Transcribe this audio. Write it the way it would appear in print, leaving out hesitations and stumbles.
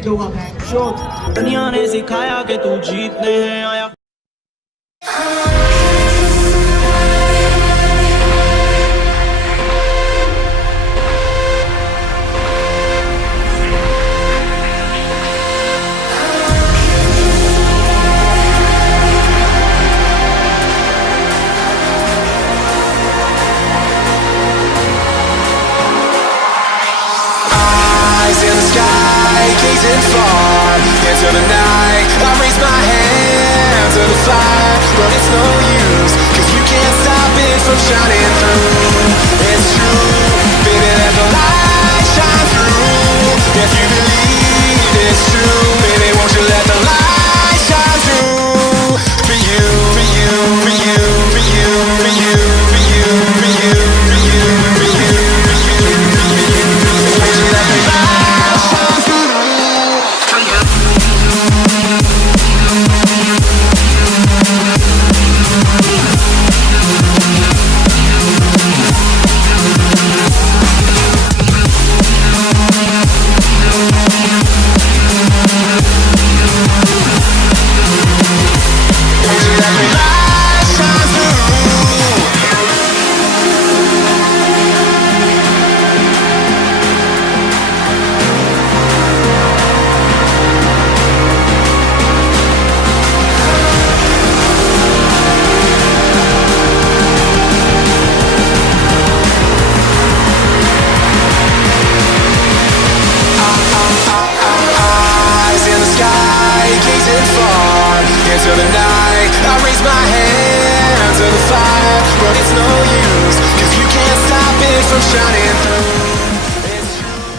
फेंक दूंगा फेंक शो। दुनिया ने सिखाया कि तू जीतने हैं आया। In the sky, gazing far into the night, I raise my hand to the fire, but it's no use, cause you can't stop it from shining through. It's true, baby, let the light shine through. If you believe it's true, baby, won't you let the light shine through? For you, for you, for you, for you, for you, for you, for you, for you, for you, for you, for you, won't you let the light shine through? Into the night, I raise my hand to the fire, but it's no use, cause you can't stop it from shining through.